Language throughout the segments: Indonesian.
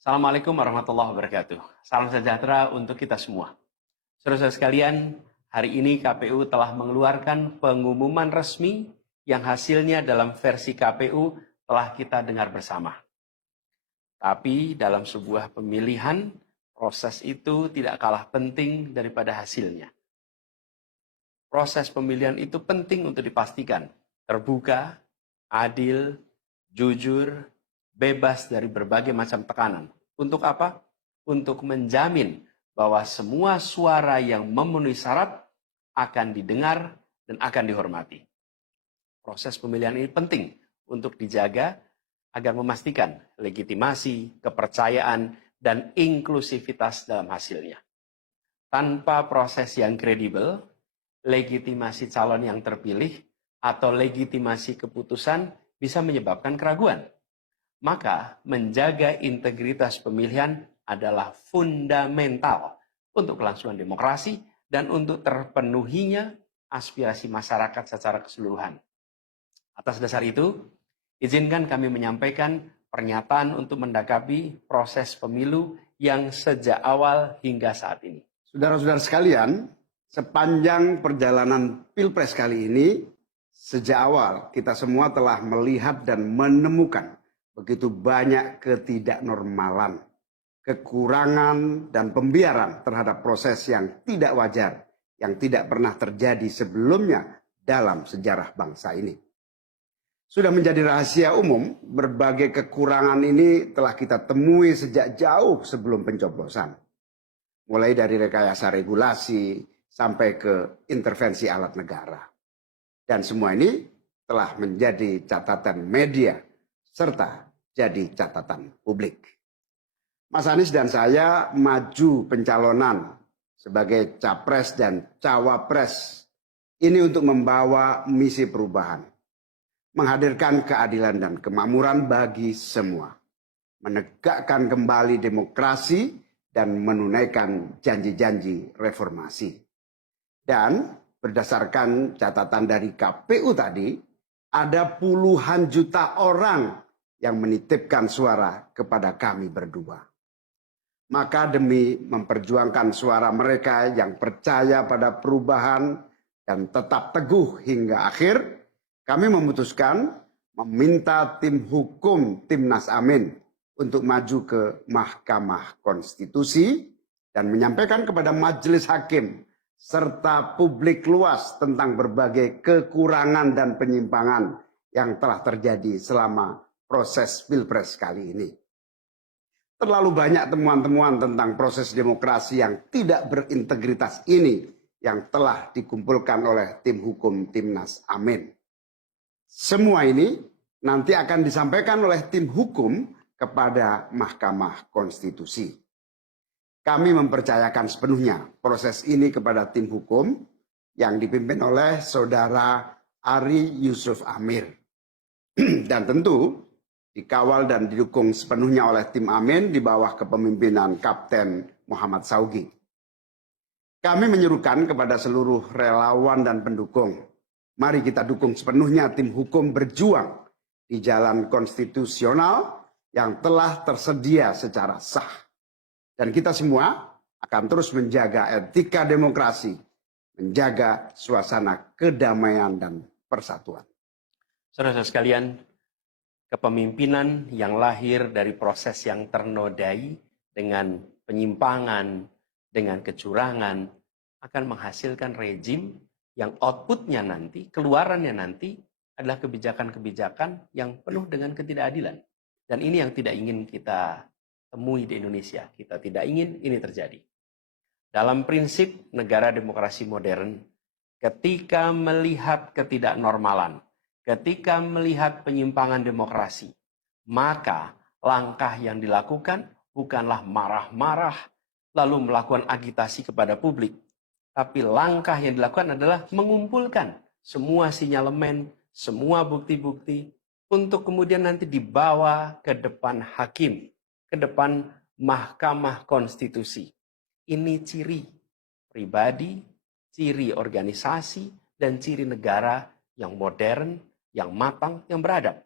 Assalamualaikum warahmatullahi wabarakatuh. Salam sejahtera untuk kita semua. Saudara-saudara sekalian, hari ini KPU telah mengeluarkan pengumuman resmi yang hasilnya dalam versi KPU telah kita dengar bersama. Tapi dalam sebuah pemilihan, proses itu tidak kalah penting daripada hasilnya. Proses pemilihan itu penting untuk dipastikan terbuka, adil, jujur, bebas dari berbagai macam tekanan. Untuk apa? Untuk menjamin bahwa semua suara yang memenuhi syarat akan didengar dan akan dihormati. Proses pemilihan ini penting untuk dijaga agar memastikan legitimasi, kepercayaan, dan inklusivitas dalam hasilnya. Tanpa proses yang kredibel, legitimasi calon yang terpilih atau legitimasi keputusan bisa menyebabkan keraguan. Maka menjaga integritas pemilihan adalah fundamental untuk kelangsungan demokrasi dan untuk terpenuhinya aspirasi masyarakat secara keseluruhan. Atas dasar itu, izinkan kami menyampaikan pernyataan untuk mendakapi proses pemilu yang sejak awal hingga saat ini. Saudara-saudara sekalian, sepanjang perjalanan Pilpres kali ini, sejak awal kita semua telah melihat dan menemukan begitu banyak ketidaknormalan, kekurangan, dan pembiaran terhadap proses yang tidak wajar, yang tidak pernah terjadi sebelumnya dalam sejarah bangsa ini. Sudah menjadi rahasia umum, berbagai kekurangan ini telah kita temui sejak jauh sebelum pencoblosan. Mulai dari rekayasa regulasi sampai ke intervensi alat negara. Dan semua ini telah menjadi catatan media serta jadi catatan publik. Mas Anies dan saya maju pencalonan sebagai capres dan cawapres ini untuk membawa misi perubahan, menghadirkan keadilan dan kemakmuran bagi semua, menegakkan kembali demokrasi dan menunaikan janji-janji reformasi. Dan berdasarkan catatan dari KPU tadi, ada puluhan juta orang yang menitipkan suara kepada kami berdua. Maka demi memperjuangkan suara mereka yang percaya pada perubahan dan tetap teguh hingga akhir, kami memutuskan meminta tim hukum Timnas Amin untuk maju ke Mahkamah Konstitusi dan menyampaikan kepada majelis hakim serta publik luas tentang berbagai kekurangan dan penyimpangan yang telah terjadi selama proses Pilpres kali ini. Terlalu banyak temuan-temuan tentang proses demokrasi yang tidak berintegritas ini yang telah dikumpulkan oleh tim hukum Timnas Amin. Semua ini nanti akan disampaikan oleh tim hukum kepada Mahkamah Konstitusi. Kami mempercayakan sepenuhnya proses ini kepada tim hukum yang dipimpin oleh Saudara Ari Yusuf Amir. Dan tentu dikawal dan didukung sepenuhnya oleh tim Amin di bawah kepemimpinan Kapten Muhammad Saugi. Kami menyerukan kepada seluruh relawan dan pendukung, mari kita dukung sepenuhnya tim hukum berjuang di jalan konstitusional yang telah tersedia secara sah. Dan kita semua akan terus menjaga etika demokrasi, menjaga suasana kedamaian dan persatuan. Saudara-saudara sekalian, kepemimpinan yang lahir dari proses yang ternodai dengan penyimpangan, dengan kecurangan, akan menghasilkan rejim yang outputnya nanti, keluarannya nanti adalah kebijakan-kebijakan yang penuh dengan ketidakadilan. Dan ini yang tidak ingin kita temui di Indonesia. Kita tidak ingin ini terjadi. Dalam prinsip negara demokrasi modern, ketika melihat ketidaknormalan, ketika melihat penyimpangan demokrasi, maka langkah yang dilakukan bukanlah marah-marah lalu melakukan agitasi kepada publik. Tapi langkah yang dilakukan adalah mengumpulkan semua sinyalemen, semua bukti-bukti untuk kemudian nanti dibawa ke depan hakim, ke depan Mahkamah Konstitusi. Ini ciri pribadi, ciri organisasi, dan ciri negara yang modern, yang matang, yang beradab.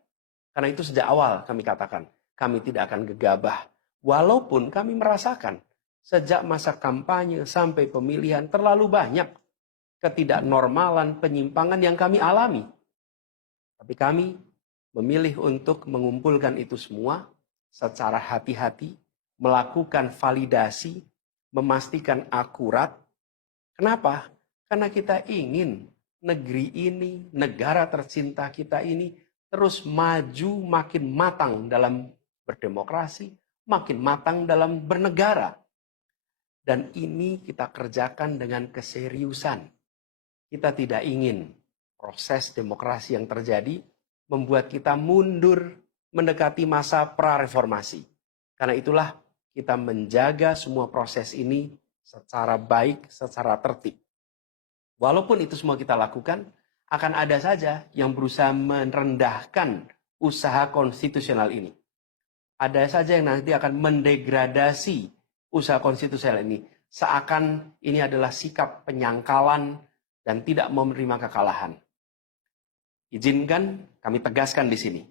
Karena itu sejak awal kami katakan, kami tidak akan gegabah Walaupun kami merasakan sejak masa kampanye sampai pemilihan terlalu banyak ketidaknormalan, penyimpangan yang kami alami. Tapi kami memilih untuk mengumpulkan itu semua secara hati-hati, melakukan validasi, memastikan akurat. Kenapa? Karena kita ingin negeri ini, negara tercinta kita ini terus maju makin matang dalam berdemokrasi, makin matang dalam bernegara. Dan ini kita kerjakan dengan keseriusan. Kita tidak ingin proses demokrasi yang terjadi membuat kita mundur mendekati masa prareformasi. Karena itulah kita menjaga semua proses ini secara baik, secara tertib. Walaupun itu semua kita lakukan, akan ada saja yang berusaha merendahkan usaha konstitusional ini. Ada saja yang nanti akan mendegradasi usaha konstitusional ini. Seakan ini adalah sikap penyangkalan dan tidak mau menerima kekalahan. Izinkan kami tegaskan di sini.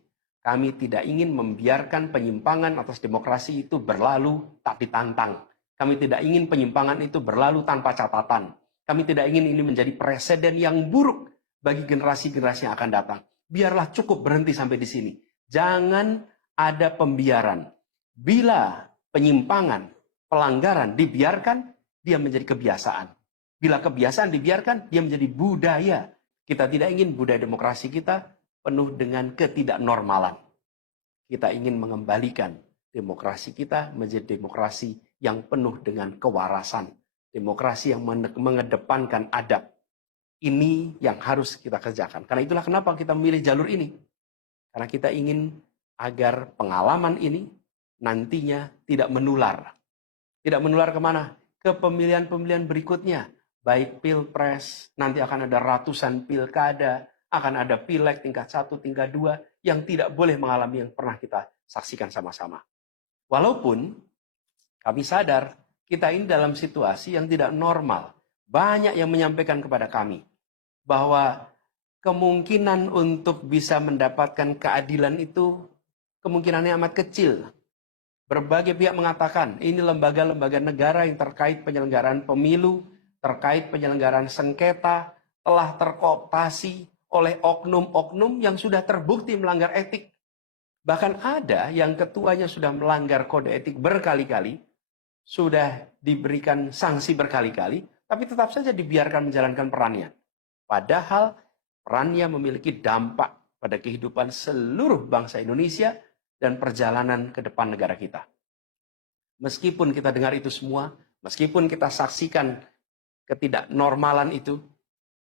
Kami tidak ingin membiarkan penyimpangan atas demokrasi itu berlalu tak ditantang. Kami tidak ingin penyimpangan itu berlalu tanpa catatan. Kami tidak ingin ini menjadi presiden yang buruk bagi generasi-generasi yang akan datang. Biarlah cukup berhenti sampai di sini. Jangan ada pembiaran. Bila penyimpangan, pelanggaran dibiarkan, dia menjadi kebiasaan. Bila kebiasaan dibiarkan, dia menjadi budaya. Kita tidak ingin budaya demokrasi kita penuh dengan ketidaknormalan. Kita ingin mengembalikan demokrasi kita menjadi demokrasi yang penuh dengan kewarasan. Demokrasi yang mengedepankan adab. Ini yang harus kita kerjakan. Karena itulah kenapa kita memilih jalur ini. Karena kita ingin agar pengalaman ini nantinya tidak menular. Tidak menular kemana? Ke pemilihan-pemilihan berikutnya. Baik pilpres, nanti akan ada ratusan pilkada, akan ada pileg tingkat 1, tingkat 2, yang tidak boleh mengalami yang pernah kita saksikan sama-sama. Walaupun kami sadar, kita ini dalam situasi yang tidak normal. Banyak yang menyampaikan kepada kami, bahwa kemungkinan untuk bisa mendapatkan keadilan itu, kemungkinannya amat kecil. Berbagai pihak mengatakan, ini lembaga-lembaga negara yang terkait penyelenggaraan pemilu, terkait penyelenggaraan sengketa, telah terkooptasi oleh oknum-oknum yang sudah terbukti melanggar etik. Bahkan ada yang ketuanya sudah melanggar kode etik berkali-kali, sudah diberikan sanksi berkali-kali, tapi tetap saja dibiarkan menjalankan perannya. Padahal perannya memiliki dampak pada kehidupan seluruh bangsa Indonesia dan perjalanan ke depan negara kita. Meskipun kita dengar itu semua, meskipun kita saksikan ketidaknormalan itu,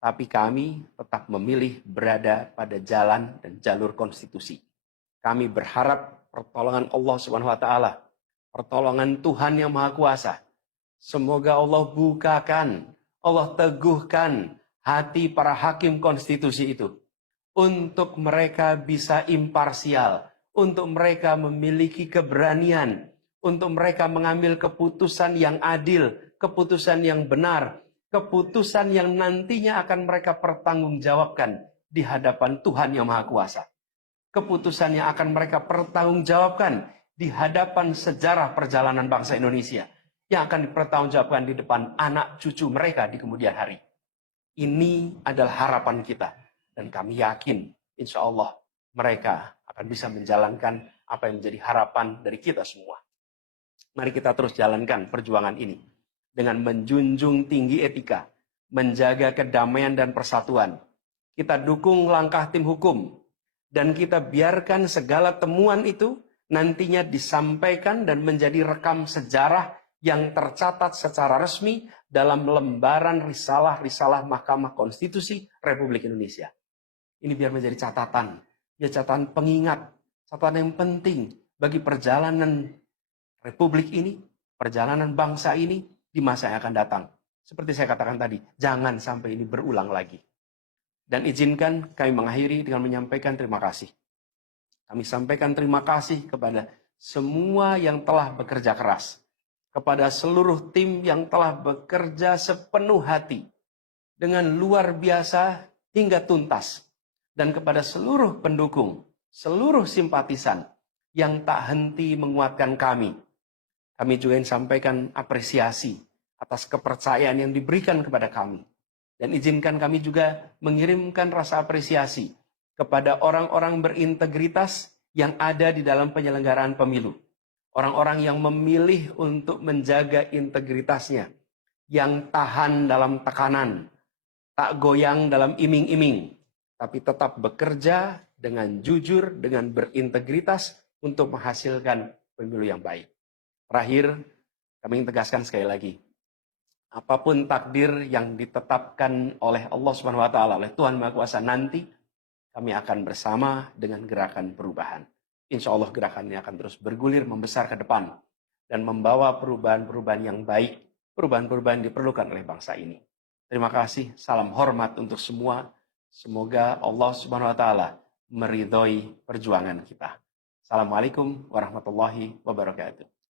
tapi kami tetap memilih berada pada jalan dan jalur konstitusi. Kami berharap pertolongan Allah Subhanahu wa taala, pertolongan Tuhan yang Maha Kuasa. Semoga Allah bukakan, Allah teguhkan hati para hakim konstitusi itu untuk mereka bisa imparsial, untuk mereka memiliki keberanian, untuk mereka mengambil keputusan yang adil, keputusan yang benar, keputusan yang nantinya akan mereka pertanggungjawabkan di hadapan Tuhan yang Maha Kuasa. Keputusan yang akan mereka pertanggungjawabkan di hadapan sejarah perjalanan bangsa Indonesia, yang akan dipertanggungjawabkan di depan anak cucu mereka di kemudian hari. Ini adalah harapan kita, dan kami yakin insya Allah mereka akan bisa menjalankan apa yang menjadi harapan dari kita semua. Mari kita terus jalankan perjuangan ini dengan menjunjung tinggi etika, menjaga kedamaian dan persatuan. Kita dukung langkah tim hukum, dan kita biarkan segala temuan itu nantinya disampaikan dan menjadi rekam sejarah yang tercatat secara resmi dalam lembaran risalah-risalah Mahkamah Konstitusi Republik Indonesia. Ini biar menjadi catatan, ya catatan pengingat, catatan yang penting bagi perjalanan Republik ini, perjalanan bangsa ini di masa yang akan datang. Seperti saya katakan tadi, jangan sampai ini berulang lagi. Dan izinkan kami mengakhiri dengan menyampaikan terima kasih. Kami sampaikan terima kasih kepada semua yang telah bekerja keras, kepada seluruh tim yang telah bekerja sepenuh hati, dengan luar biasa hingga tuntas, dan kepada seluruh pendukung, seluruh simpatisan yang tak henti menguatkan kami, Kami juga ingin sampaikan apresiasi atas kepercayaan yang diberikan kepada kami. Dan izinkan kami juga mengirimkan rasa apresiasi kepada orang-orang berintegritas yang ada di dalam penyelenggaraan pemilu. Orang-orang yang memilih untuk menjaga integritasnya, yang tahan dalam tekanan, tak goyang dalam iming-iming, tapi tetap bekerja dengan jujur, dengan berintegritas untuk menghasilkan pemilu yang baik. Terakhir, kami ingin tegaskan sekali lagi, apapun takdir yang ditetapkan oleh Allah Subhanahu wa taala, oleh Tuhan Maha Kuasa nanti, kami akan bersama dengan gerakan perubahan. Insya Allah gerakan ini akan terus bergulir, membesar ke depan, dan membawa perubahan-perubahan yang baik, perubahan-perubahan yang diperlukan oleh bangsa ini. Terima kasih, salam hormat untuk semua. Semoga Allah Subhanahu wa taala meridhoi perjuangan kita. Assalamualaikum warahmatullahi wabarakatuh.